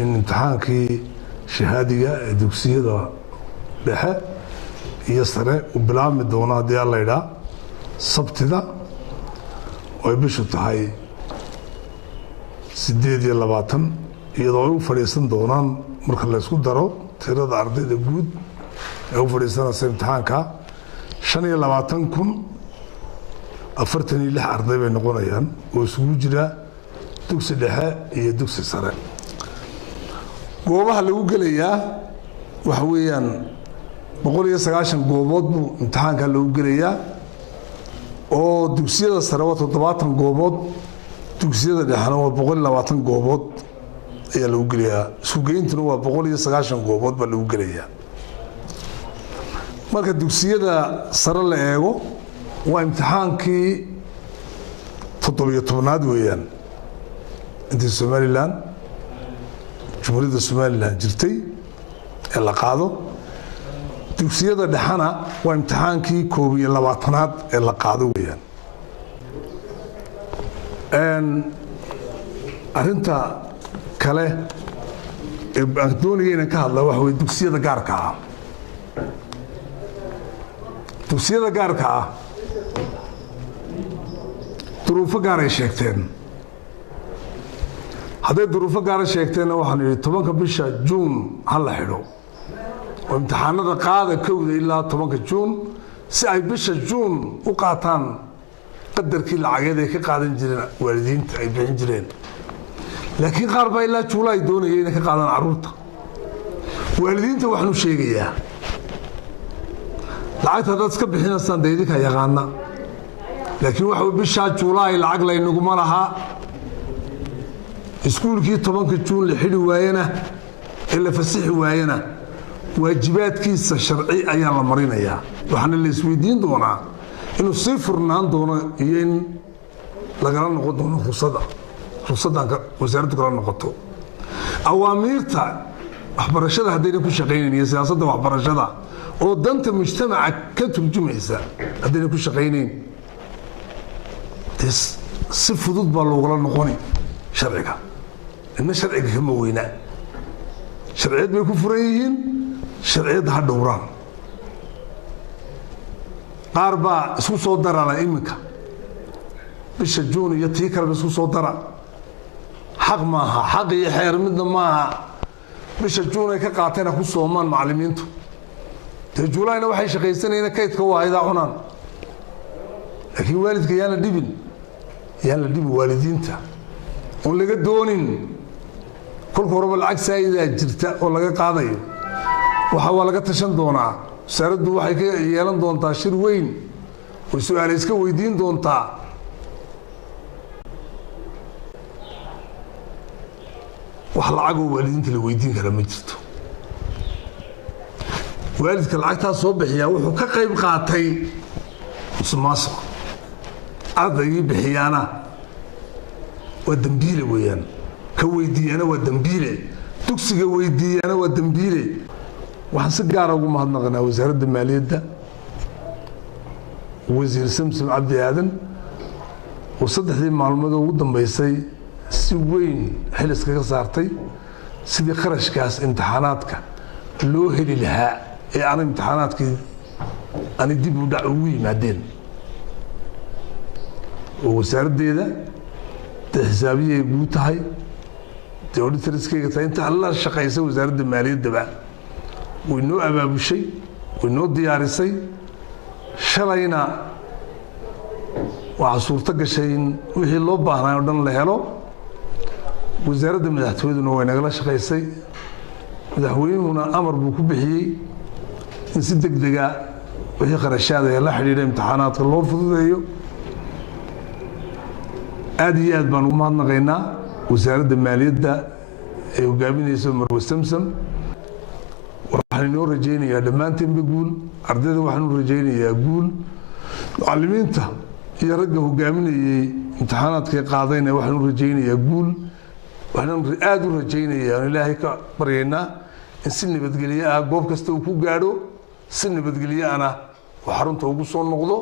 in imtixaankii shahaadiga ee dugsiyada dhexe iyo sare u bilaabmi doono haddii aan la idhaa sabtida oo ay bishu tahay 28 iyadoo ay u fadhiisan doonaan marka la isku daro tirada ardayda guud ee u fadhiisanaysa imtixaanka 45,046 arday bay noqonayaan oo isugu jira dugsi dhexe iyo dugsi sare. goobaha lagu gelayaa waxa weeyaan 190 goobood buu imtixaanka lagu gelayaa oo dugsiyada sare waa 70 goobood, dugsiyada dhexena waa 120 goobood ayaa lagu gelayaa. isku geyntuna waa 190 goobood baa lagu gelayaa. marka dugsiyada sare la eego waa imtixaankii 17aad weeyaan intii Somaliland jumhuriyadda Somaliland jirtay ee la qaado. dugsiyada dhexana waa imtixaankii 21aad ee la qaado weeyaan. arinta kale ee aan doonayay ka hadla waxa weeye dugsiyada gaarka ah. dugsiyada gaarka ah duruufo gaar ay sheegteen. hadday duruufo gaar ay sheegteenna waxaan yidhi 10 bisha Juun ha la xidho oo imtixaanada qaada 1 ilaa 10 Juun si ay bisha Juun u qaataan qadarkii lacageed ay ka qaadan jireen waalidiinta ay bixin jireen. laakiin qaar baa ilaa Juulaay doonayay inay ka qaadaan carruurta. waalidiinta waxaanu sheegayaa lacagta dad iska bixinaysaan deydinka yaqaana, laakiin waxa bisha Juulaay lacag laynaguma laha. iskuulkii 10 Juun la xidhi waayana ee la fasixi waayana waajibaadkiisa sharci ayaa la marinayaa. waxaana la isweydiin doonaa inuu sii furnaan doono iyo in lagala noqon doono ruqsadan wasaaraddu kala noqoto. awaamiirta waxbarashada haddayna ku shaqaynayn iyo siyaasadda waxbarashada oo danta mujtamaca ka turjumaysa haddayna ku shaqaynayn si fudud baa loogala noqoni sharciga. inna sharciga kama weyna sharciyad bay ku furan yihiin, sharciyadda ha dhowraan. qaar baa isku soo darana iminka bisha Juun iyo tii kale isku soo dara. xaq maaha, xaq iyo xeer midna maaha. bisha Juun ay ka qaateen ku soomaan macallimiintu, dee Juulayna waxay shaqaysanayeen kaydka waayda cunaan. laakiin waalidka yaan la dhibin waalidiinta oo laga doonin kolka horeba lacag saayidaa jirta oo laga qaadayo. waa laga tashan doonaa. wasaaraddu waxay ka yeelan doontaa shir weyn oo su'aal iska weydiin doontaa wax lacag oo waalidiinta la weydiin kara ma jirto. waalidka lacagtaas soo bixiyaa wuxuu ka qayb qaatay musuqmaasuq. ardaygii bixiyaana waa dambiile weeyaan, ka weydiiyana waa dambiile, dugsiga weydiiyana waa dambiile. waxaan si gaar ah ugu mahadnaqnaa wasaaradda maaliyadda, wasiir Samsom Cabdi Aadan oo 3 maalmood ugu dambeysay si weyn xil iskaga saartay sidii kharashkaas imtixaanaadka loo heli lahaa ee aan imtixaanaadkii ani dib u dhac ugu yimaadeen. oo wasaaraddeeda xisaabiye guud tahay auditorskayga tahay inta alla shaqaysa wasaaradda maaliyaddaba way noo abaabushay, way noo diyaarisay. shalayna waxaa suurto gashay in wixii loo baahnaa oo dhan la helo. wasaaradda madaxtooyaduna way nagala shaqaysay. madaxweynuhuna amar buu ku bixiyey in si degdega wixii kharashaada ee la xidhiidha imtixaanaadka loo fududeeyo. aad iyo aad baan ugu mahadnaqaynaa wasaaradda maaliyadda ee hogaaminaysa Marwe Samsom. waxaan inoo rajaynayaa dhammaanteenba guul. ardayda waxaan u rajaynayaa guul. macallimiinta iyo ragga hogaaminayay imtixaanaadka qaadayna waxaan u rajaynayaa guul. waxaan aad u rajaynayaa in Ilaahay ka baryaynaa in si nabadgelyo ah goob kasta uu ku gaadho, si nabadgelyo ana xarunta ugu soo noqdo.